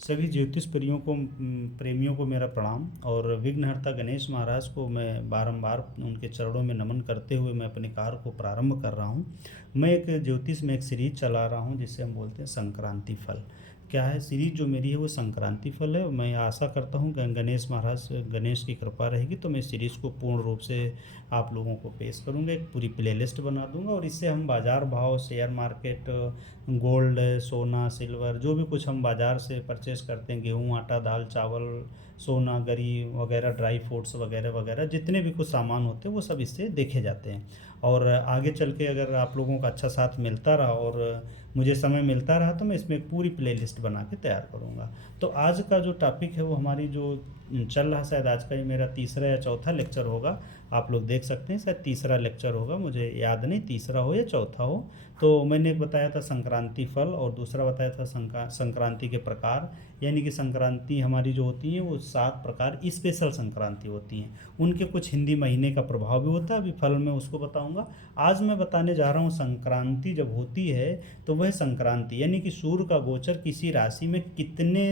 सभी ज्योतिष प्रेमियों को मेरा प्रणाम। और विघ्नहर्ता गणेश महाराज को मैं बारंबार उनके चरणों में नमन करते हुए मैं अपने कार्य को प्रारंभ कर रहा हूँ। मैं एक ज्योतिष में एक सीरीज चला रहा हूँ जिसे हम बोलते हैं संक्रांति फल। क्या है सीरीज जो मेरी है वो संक्रांति फल है। मैं आशा करता हूँ गणेश महाराज, गणेश की कृपा रहेगी तो मैं सीरीज़ को पूर्ण रूप से आप लोगों को पेश करूँगा, एक पूरी प्लेलिस्ट बना दूंगा और इससे हम बाज़ार भाव, शेयर मार्केट, गोल्ड, सोना, सिल्वर, जो भी कुछ हम बाज़ार से परचेस करते हैं, गेहूँ, आटा, दाल, चावल, सोना, गरी वगैरह, ड्राई फ्रूट्स वगैरह वगैरह, जितने भी कुछ सामान होते हैं वो सब इससे देखे जाते हैं। और आगे चल के अगर आप लोगों का अच्छा साथ मिलता रहा और मुझे समय मिलता रहा तो मैं इसमें एक पूरी प्लेलिस्ट बना के तैयार करूँगा। तो आज का जो टॉपिक है वो हमारी जो चल रहा, शायद आज का ही मेरा तीसरा या चौथा लेक्चर होगा। आप लोग देख सकते हैं शायद तीसरा लेक्चर होगा, मुझे याद नहीं तीसरा हो या चौथा हो। तो मैंने एक बताया था संक्रांति फल और दूसरा बताया था संक्रांति के प्रकार, यानी कि संक्रांति हमारी जो होती है वो 7 प्रकार स्पेशल संक्रांति होती हैं। उनके कुछ हिंदी महीने का प्रभाव भी होता है, अभी फल में उसको बताऊंगा। आज मैं बताने जा रहा हूँ संक्रांति जब होती है तो वह संक्रांति यानी कि सूर्य का गोचर किसी राशि में कितने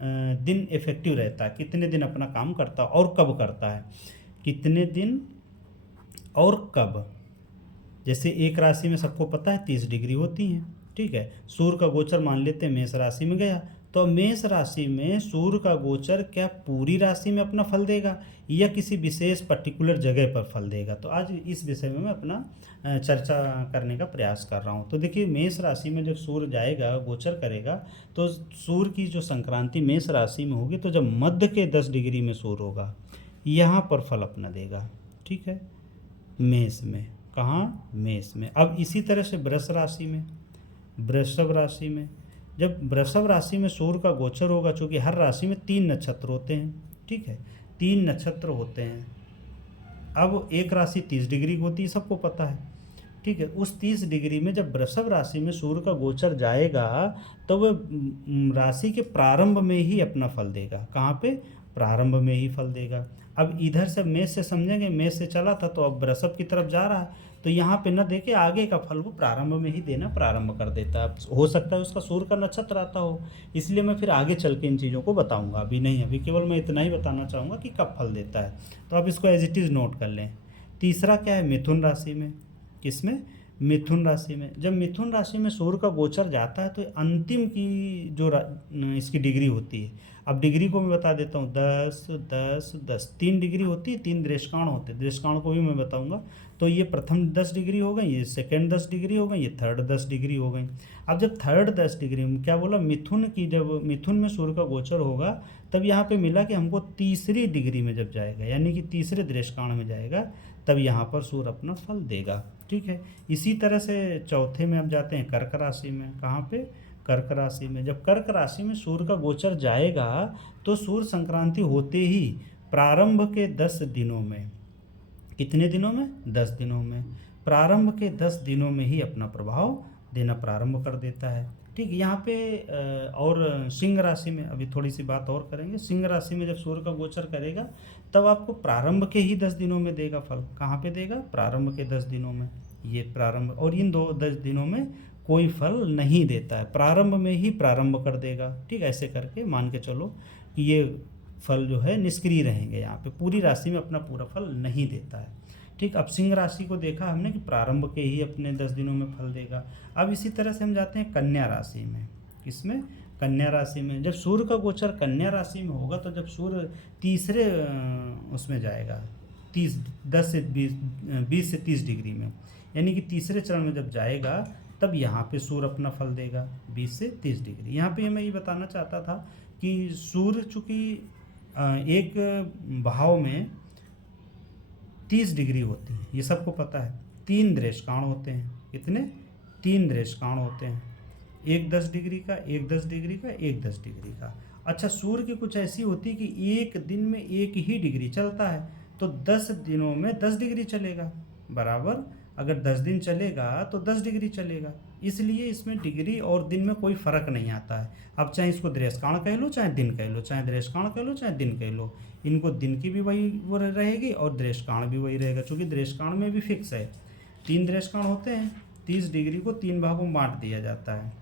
दिन इफेक्टिव रहता है, कितने दिन अपना काम करता है और कब करता है, कितने दिन और कब। जैसे एक राशि में सबको पता है 30 डिग्री होती है, ठीक है। सूर्य का गोचर मान लेते हैं मेष राशि में गया, तो मेष राशि में सूर्य का गोचर क्या पूरी राशि में अपना फल देगा या किसी विशेष पर्टिकुलर जगह पर फल देगा। तो आज इस विषय में मैं अपना चर्चा करने का प्रयास कर रहा हूँ। तो देखिए मेष राशि में जब सूर्य जाएगा, गोचर करेगा, तो सूर्य की जो संक्रांति मेष राशि में होगी, तो जब मध्य के 10 डिग्री में सूर्य होगा यहाँ पर फल अपना देगा, ठीक है, मेष में। कहाँ? मेष में। अब इसी तरह से वृष राशि में, वृषभ राशि में, जब वृषभ राशि में सूर्य का गोचर होगा, चूँकि हर राशि में 3 नक्षत्र होते हैं, ठीक है, 3 नक्षत्र होते हैं। अब एक राशि 30 डिग्री होती है, सबको पता है, ठीक है। उस 30 डिग्री में जब वृषभ राशि में सूर्य का गोचर जाएगा तो वह राशि के प्रारंभ में ही अपना फल देगा। कहाँ पे? प्रारंभ में ही फल देगा। अब इधर से मेष से समझेंगे, मेष से चला था तो अब वृषभ की तरफ जा रहा है, तो यहाँ पे न देके आगे का फल वो प्रारंभ में ही देना प्रारंभ कर देता है। हो सकता है उसका सूर्य का नक्षत्र आता हो, इसलिए मैं फिर आगे चल के इन चीज़ों को बताऊंगा, अभी नहीं, अभी केवल मैं इतना ही बताना चाहूँगा कि कब फल देता है। तो आप इसको एज इट इज़ नोट कर लें। तीसरा क्या है? मिथुन राशि में। किसमें? मिथुन राशि में। जब मिथुन राशि में सूर्य का गोचर जाता है तो अंतिम की जो इसकी डिग्री होती है, अब डिग्री को मैं बता देता हूँ, 10 10 10 3 डिग्री होती है, 3 दृष्टांत होते हैं, दृष्टांत को भी मैं बताऊंगा। तो ये प्रथम 10 डिग्री हो गई, ये सेकेंड 10 डिग्री हो गई, ये थर्ड 10 डिग्री हो गई। अब जब थर्ड 10 डिग्री में क्या बोला, मिथुन की, जब मिथुन में सूर्य का गोचर होगा तब यहाँ पे मिला कि हमको तीसरी डिग्री में जब जाएगा, यानी कि तीसरे दृष्टांत में जाएगा, तब यहाँ पर सूर्य अपना फल देगा, ठीक है। इसी तरह से चौथे में अब जाते हैं कर्क राशि में। कहाँ पे? कर्क राशि में। जब कर्क राशि में सूर्य का गोचर जाएगा तो सूर्य संक्रांति होते ही प्रारंभ के 10 दिनों में, कितने दिनों में? 10 दिनों में। प्रारंभ के 10 दिनों में ही अपना प्रभाव देना प्रारंभ कर देता है, ठीक। यहाँ पे और सिंह राशि में अभी थोड़ी सी बात और करेंगे। सिंह राशि में जब सूर्य का गोचर करेगा तब आपको प्रारंभ के ही 10 दिनों में देगा फल। कहाँ पे देगा? प्रारंभ के 10 दिनों में। ये प्रारंभ, और इन 10 दिनों में कोई फल नहीं देता है, प्रारंभ में ही प्रारंभ कर देगा, ठीक। ऐसे करके मान के चलो कि ये फल जो है निष्क्रिय रहेंगे, यहाँ पे पूरी राशि में अपना पूरा फल नहीं देता है, ठीक। अब सिंह राशि को देखा हमने कि प्रारंभ के ही अपने 10 दिनों में फल देगा। अब इसी तरह से हम जाते हैं कन्या राशि में। किसमें? कन्या राशि में। जब सूर्य का गोचर कन्या राशि में होगा तो जब सूर्य तीसरे उसमें जाएगा, 10 से 20 से 30 डिग्री में, यानी कि तीसरे चरण में जब जाएगा तब यहाँ पे सूर्य अपना फल देगा 20 से 30 डिग्री। यहाँ पे मैं ये बताना चाहता था कि सूर्य चूँकि एक भाव में 30 डिग्री होती है, ये सबको पता है। 3 दृष्टांत होते हैं। कितने? 3 दृष्टांत होते हैं, एक 10 डिग्री का, एक 10 डिग्री का, एक 10 डिग्री का। अच्छा, सूर्य की कुछ ऐसी होती है कि एक दिन में एक ही डिग्री चलता है, तो 10 दिनों में 10 डिग्री चलेगा, बराबर। अगर 10 दिन चलेगा तो 10 डिग्री चलेगा, इसलिए इसमें डिग्री और दिन में कोई फ़र्क नहीं आता है। अब चाहे इसको दृष्टांत कह लो, चाहे दिन कह लो, चाहे दृष्टांत कह लो, चाहे दिन कह लो, इनको दिन की भी वही वो रहेगी और दृष्टांत भी वही रहेगा, क्योंकि दृष्टांत में भी फिक्स है। 3 दृष्टांत होते हैं, 30 डिग्री को 3 भागों में बांट दिया जाता है,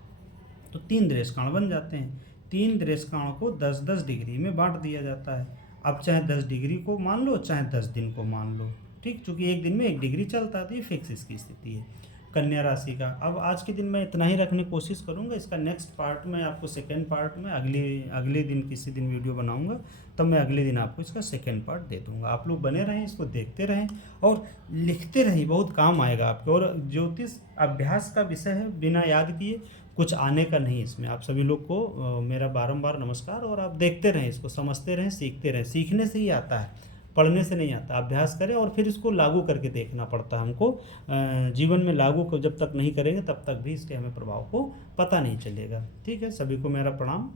तो 3 दृष्टांत बन जाते हैं। 3 दृष्टिकोण को 10-10 डिग्री में बांट दिया जाता है। अब चाहे 10 डिग्री को मान लो, चाहे 10 दिन को मान लो, ठीक, चूँकि एक दिन में 1 डिग्री चलता है तो ये फिक्स इसकी स्थिति है कन्या राशि का। अब आज के दिन मैं इतना ही रखने की कोशिश करूँगा। इसका नेक्स्ट पार्ट में आपको सेकंड पार्ट में अगले दिन किसी दिन वीडियो बनाऊँगा, तब मैं अगले दिन आपको इसका सेकंड पार्ट दे दूँगा। आप लोग बने रहें, इसको देखते रहें और लिखते रहें, बहुत काम आएगा आपके। और ज्योतिष अभ्यास का विषय है, बिना याद किए कुछ आने का नहीं इसमें। आप सभी लोग को मेरा बारंबार नमस्कार, और आप देखते रहें, इसको समझते रहें, सीखते रहें। सीखने से ही आता है, पढ़ने से नहीं आता। अभ्यास करें और फिर इसको लागू करके देखना पड़ता है हमको। जीवन में लागू जब तक नहीं करेंगे तब तक भी इसके हमें प्रभाव को पता नहीं चलेगा। ठीक है, सभी को मेरा प्रणाम।